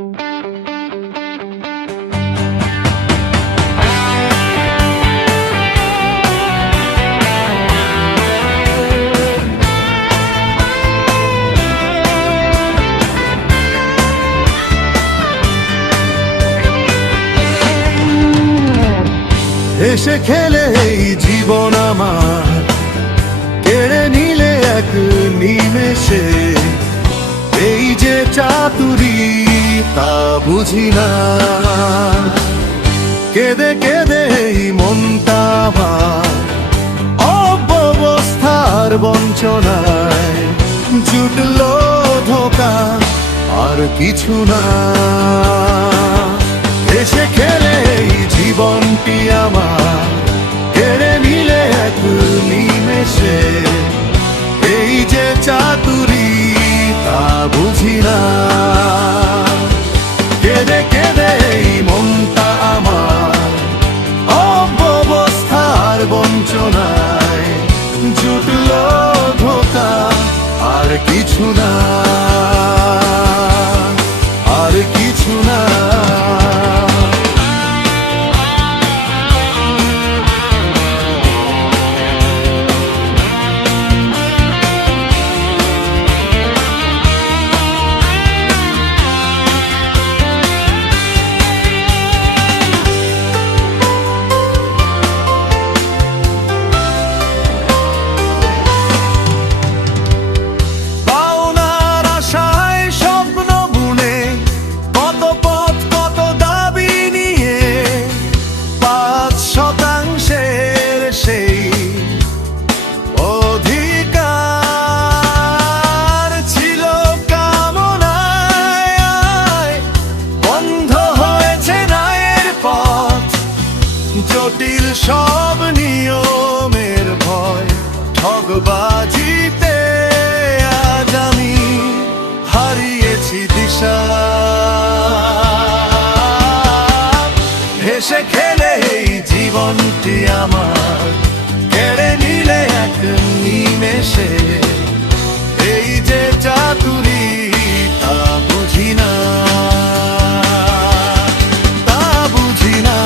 হেসে খেলে এই জীবন আমার কেড়ে নিলে এক নিমেষে, এই যে চাতুরি তা বুঝি না। কেঁদে কেঁদে এই মনটা আমার অব্যবস্থার বঞ্চনায় জুটলো ধোকা, আর কিছু না। হেসে খেলে এই জীবনটি আমার কেড়ে নিলে এক নিমেষে, এই যে চাতুরি তা বুঝি না। কেঁদে কেঁদে এই মনটা আমার অব্যবস্থার বঞ্চনায় জুটলো ধোকা, আর কিছু না, আর কিছু না। জটিল সব নিয়মের ভয়, ঠগবাজিতে আজ আমি হারিয়েছি দিশা। হেসে খেলে এই জীবনটি আমার কেড়ে নিলে এক নিমেষে, এই যে চাতুরি তা বুঝি না, তা বুঝি না।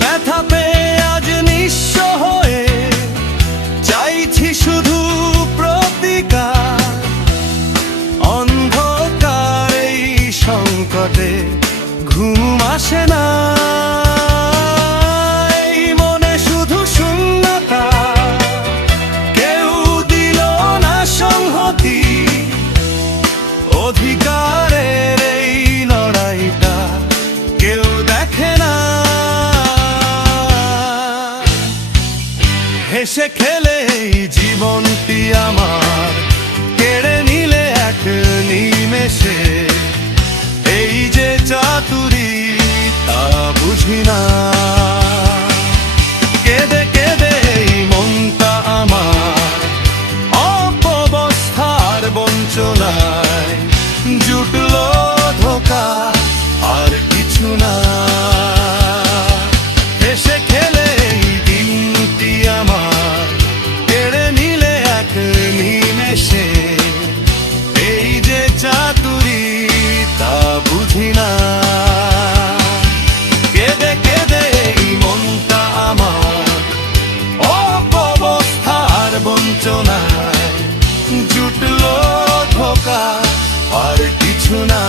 ব্যথা পেয়ে আজ নিঃস্ব হয়ে চাইছি শুধু প্রতিকার। অন্ধকার এই সংকটে ঘুম আসে না, এই মনে শুধু শূন্যতা। কেউ দিল না সংহতি, অধিকারের এই লড়াইটা কেউ দেখে না। হেসে খেলে এই জীবনটি আমার কেড়ে নিলে এক নিমেষে, এই যে চাতুরি তা বুঝি না। কেঁদে কেঁদে এই মনটা আমার অব্যবস্থার বঞ্চনায় জুটলো ধোকা, আর কিছু না। হেসে খেলে এই দিনটি আমার কেড়ে নিলে এক নিমেষে, এই যে চাতুরি তা বুঝি না। কেঁদে কেঁদে এই মনটা আমার অব্যবস্থার বঞ্চনায় জুটলো ধোকা, আর কিছু না।